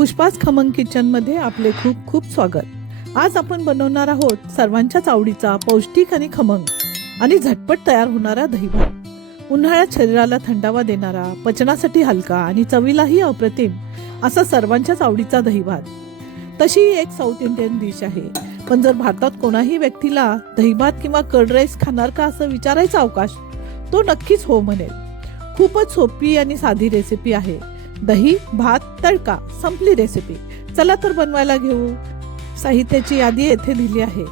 पुष्पाच खमंग किचनमध्ये आपले खूप खूप स्वागत। आज आपण बनवणार आहोत सर्वांच्याच आवडीचा पौष्टिक आणि खमंग आणि झटपट तयार होणारा दहीभात। उन्हाळ्यात शरीराला थंडावा देणारा, पचनासाठी हलका आणि चवीलाही अप्रतिम असा सर्वांच्याच आवडीचा दहीभात। तशी एक साऊथ इंडियन डिश आहे, पण जर भारतात कोणाही व्यक्तीला दहीभात किंवा कर्ड राईस खाणार का असं विचारायचा अवकाश, तो नक्कीच हो म्हणेल। खूपच सोपी आणि साधी रेसिपी आहे। दही भात तडका, संपली रेसिपी। चला तर बनवायला घेऊ। साहित्याची यादी येथे दिली आहे।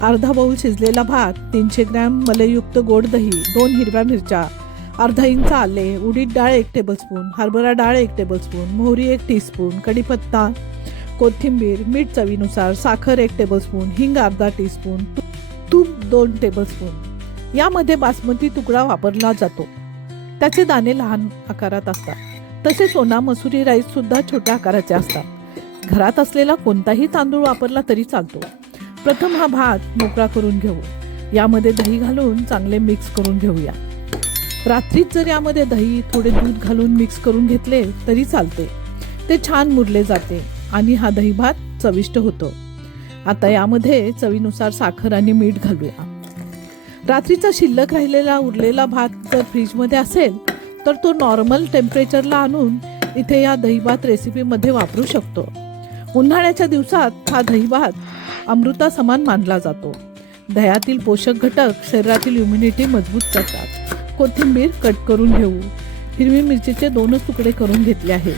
अर्धा बाउल शिजलेला भात, 300 ग्रॅम मलईयुक्त गोड दही, 2 हिरव्या मिरच्या, अर्धा इंच आले, उडीद डाळ 1 टेबलस्पून, हरभरा डाळ 1 टेबलस्पून, मोहरी 1 टीस्पून, कढीपत्ता, कोथिंबीर, मीठ चवीनुसार, साखर 1 टेबलस्पून, हिंग अर्धा टीस्पून, तूप 2 टेबलस्पून। यामध्ये बासमती तुकडा वापरला जातो, त्याचे दाणे लहान आकारात असतात। तसे सोना मसुरी राईस सुद्धा छोट्या आकाराचे असतात। घरात असलेला कोणताही तांदूळ वापरला तरी चालतो। प्रथम हा भात मोकळा करून घेऊ। यामध्ये दही घालून चांगले मिक्स करून घेऊया। रात्रीच जर यामध्ये दही थोडे दूध घालून मिक्स करून घेतले तरी चालते, ते छान मुरले जाते आणि हा दही भात चविष्ट होतो। आता यामध्ये चवीनुसार साखर आणि मीठ घालूया। रात्रीचा शिल्लक राहिलेला उरलेला भात जर फ्रीजमध्ये असेल तर तो नॉर्मल टेम्परेचरला आणून इथे या दहीभात रेसिपीमध्ये वापरू शकतो। उन्हाळ्याच्या दिवसात हा दहीभात अमृता समान मानला जातो। दह्यातील पोषक घटक शरीरातील इम्युनिटी मजबूत करतात। कोथिंबीर कट करून घेऊ। हिरवी मिरचीचे 2च तुकडे करून घेतले आहे,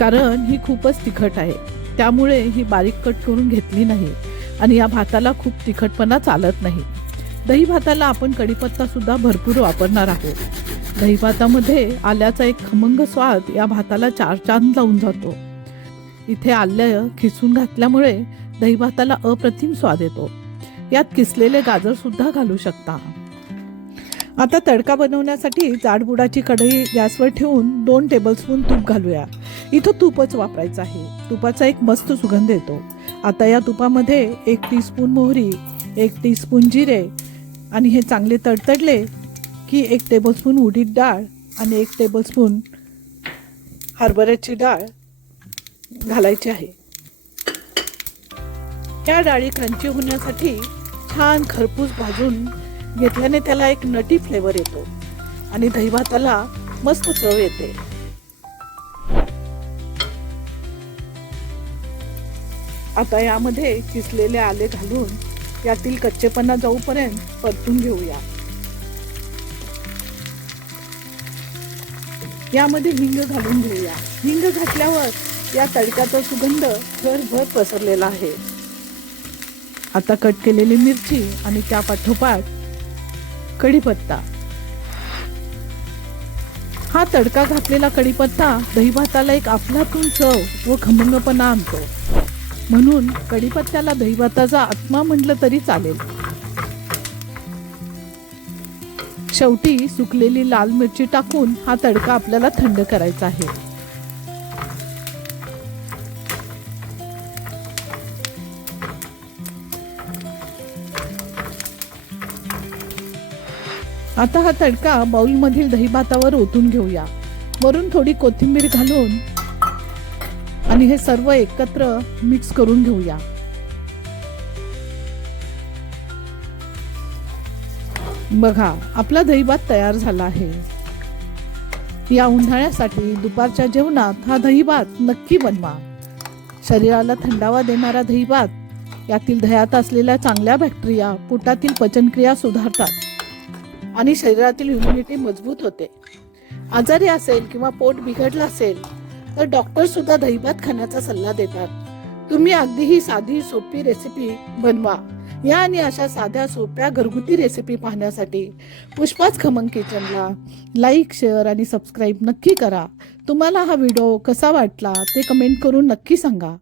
कारण ही खूपच तिखट आहे, त्यामुळे ही बारीक कट करून घेतली नाही आणि या भाताला खूप तिखटपणा चालत नाही। दही भाताला आपण कढीपत्ता सुद्धा भरपूर वापरणार आहोत। दही भातामध्ये आल्याचा एक खमंग स्वाद या भाताला 4 चांद लावून जातो। इथे आलं खिसून घातल्यामुळे दही भाताला अप्रतिम स्वाद येतो। यात किसलेले गाजर सुद्धा घालू शकता। आता तडका बनवण्यासाठी जाडबुडाची कढई गॅसवर ठेवून 2 टेबलस्पून तूप घालूया। इथं तूपच वापरायचं आहे, तुपाचा एक मस्त सुगंध येतो। आता या तुपामध्ये 1 टीस्पून मोहरी, 1 टीस्पून जिरे आणि हे चांगले तडतडले की 1 टेबलस्पून उडीद डाळ आणि 1 टेबलस्पून हरभऱ्याची डाळ घालायची आहे। या डाळी क्रंची होण्यासाठी छान खरपूस भाजून घेतल्याने त्याला एक नटी फ्लेवर येतो आणि दही भाताला मस्त चव येते। आता यामध्ये किसलेले आले घालून यातील कच्चेपणा जाऊपर्यंत परतून घेऊया। यामध्ये हिंग घालून घेऊया। हिंग घातल्यावर या तडक्याचा सुगंध घरभर पसरलेला आहे। आता कट केलेली मिरची आणि त्या पाठोपाठ कढीपत्ता। हा तडका घातलेला कढीपत्ता दही भाताला एक अफलातून चव व खमंगपणा आणतो, म्हणून कढीपत्त्याला दही भाताचा आत्मा म्हटलं तरी चालेल। शेवटी सुकलेली लाल मिरची टाकून हा तडका आपल्याला थंड करायचा आहे। आता हा तडका बाउलमधील दही भातावर ओतून घेऊया। वरून थोडी कोथिंबीर घालून आणि हे सर्व एकत्र मिक्स करून घेऊया। बघा, आपला दहीभात तयार झाला आहे। या उन्हाळ्यासाठी दुपारच्या जेवणात हा दहीभात नक्की बनवा। शरीराला थंडावा देणारा दहीभात, यातील दह्यात असलेल्या चांगल्या बॅक्टेरिया पोटातील पचनक्रिया सुधारतात आणि शरीरातील इम्युनिटी मजबूत होते। आजारी असेल किंवा पोट बिघडलं असेल तर डॉक्टर सुद्धा दहीभात खाण्याचा सल्ला देतात। तुम्ही अगदी ही साधी सोपी रेसिपी बनवा। या आणि अशा साध्या सोप्या घरगुती रेसिपी पाहण्यासाठी पुष्पाच खमंग किचनला लाईक, शेअर आणि सबस्क्राईब नक्की करा। तुम्हाला हा व्हिडिओ कसा वाटला ते कमेंट करून नक्की सांगा।